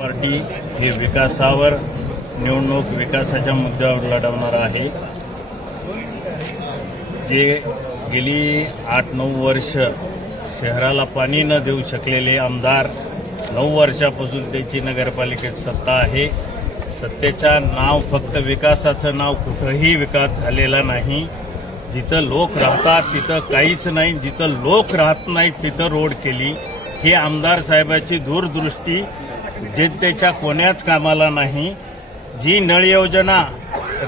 party हे विकासावर निवडणूक विकासाच्या मुद्द्यावर लढवणार आहे जे गेली आठ नऊ वर्ष शहराला पाणी न देऊ शकलेले आमदार नऊ वर्षापासून त्याची नगरपालिकेत सत्ता आहे सत्तेचा नाव फक्त विकासाचं नाव कुठंही विकास झालेला नाही जिथं लोक राहतात तिथं काहीच नाही जिथं लोक राहत नाहीत तिथं रोड केली ही आमदार साहेबाची दूरदृष्टी जनतेच्या कोण्याच कामाला नाही जी नळ योजना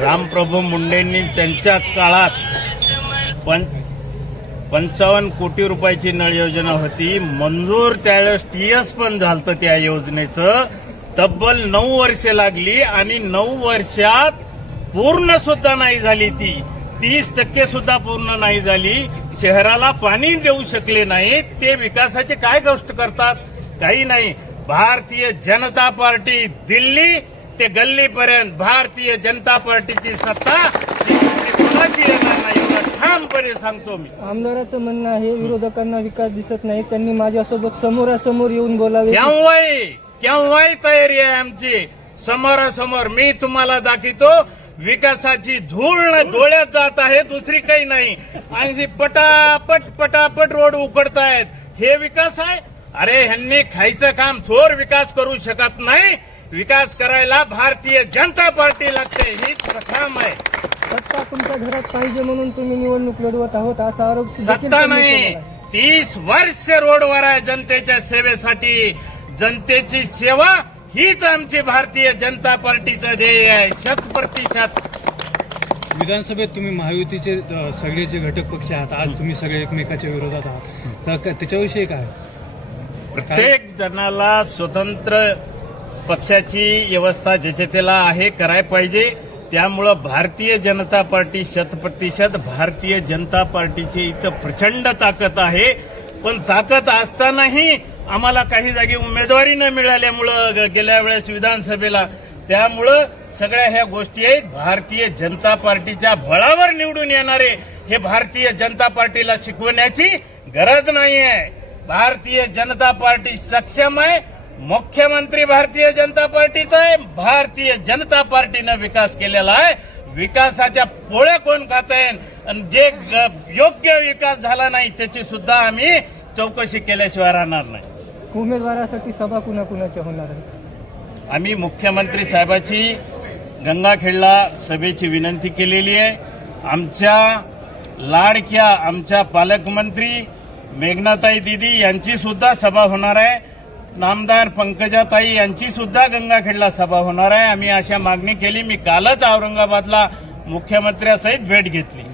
रामप्रभू मुंडेंनी त्यांच्या काळात पण पंचावन्न कोटी रुपयाची नळ योजना होती मंजूर त्यावेळेस टी एस पण झालं त्या योजनेचं तब्बल नऊ वर्षे लागली आणि नऊ वर्षात पूर्ण सुद्धा नाही झाली ती तीस टक्के सुद्धा पूर्ण नाही झाली शहराला पाणी देऊ शकले नाही ते विकासाचे काय गोष्ट करतात काही नाही भारतीय जनता पार्टी दिल्ली ते गल्लीपर्यंत भारतीय जनता पार्टीची सत्ता येणार नाही ठामपणे सांगतो मी आमदाराचं म्हणणं आहे विरोधकांना विकास दिसत नाही त्यांनी माझ्यासोबत समोरासमोर येऊन बोलावे केव्हाही केव्हाही तयारी आहे आमची समोरासमोर मी तुम्हाला दाखवतो विकासाची धूळ डोळ्यात जात आहे दुसरी काही नाही आणि पटापट पटापट रोड उघडतायत हे विकास आहे अरे ह्यांनी खायचं काम चोर विकास करू शकत नाही विकास करायला भारतीय जनता पार्टी लागते हीच प्रथम आहे सत्ता तुमच्या घरात पाहिजे म्हणून तुम्ही निवडणूक लढवत आहोत असा आरोप सत्ता नाही तीस वर्ष रोडवर आहे जनतेच्या सेवेसाठी जनतेची सेवा हीच आमची भारतीय जनता पार्टीचं ध्येय आहे शत प्रतिशत विधानसभेत तुम्ही महायुतीचे सगळे जे घटक पक्ष आहात आज तुम्ही सगळे एकमेकाच्या विरोधात आहात तर त्याच्याविषयी काय प्रत्येक जनाला स्वतंत्र पक्षाची व्यवस्था जनतेला आहे कराय पाहिजे त्यामुळं भारतीय जनता पार्टी शतप्रतिशत भारतीय जनता पार्टीची इथं प्रचंड ताकद आहे पण ताकद असतानाही आम्हाला काही जागी उमेदवारी न मिळाल्यामुळं गेल्या वेळेस विधानसभेला त्यामुळं सगळ्या ह्या गोष्टी आहेत भारतीय जनता पार्टीच्या बळावर निवडून येणारे हे भारतीय जनता पार्टीला शिकवण्याची गरज नाही आहे भारतीय जनता पार्टी सक्षम आहे मुख्यमंत्री भारतीय जनता पार्टीचा आहे भारतीय जनता पार्टीनं विकास केलेला आहे विकासाच्या पोळ्या कोण खात आणि जे योग्य विकास झाला नाही त्याची सुद्धा आम्ही चौकशी केल्याशिवाय राहणार नाही उमेदवारासाठी सभा कुणा कुणाच्या होणार आहे आम्ही मुख्यमंत्री साहेबाची गंगाखेडला सभेची विनंती केलेली आहे आमच्या लाडक्या आमच्या पालकमंत्री मेघनाताई दीदी यांची सुद्धा सभा होणार आहे नामदार पंकजाताई यांची सुद्धा गंगाखेडला सभा होणार आहे आम्ही अशा मागणी केली मी कालच औरंगाबादला मुख्यमंत्र्यासहित भेट घेतली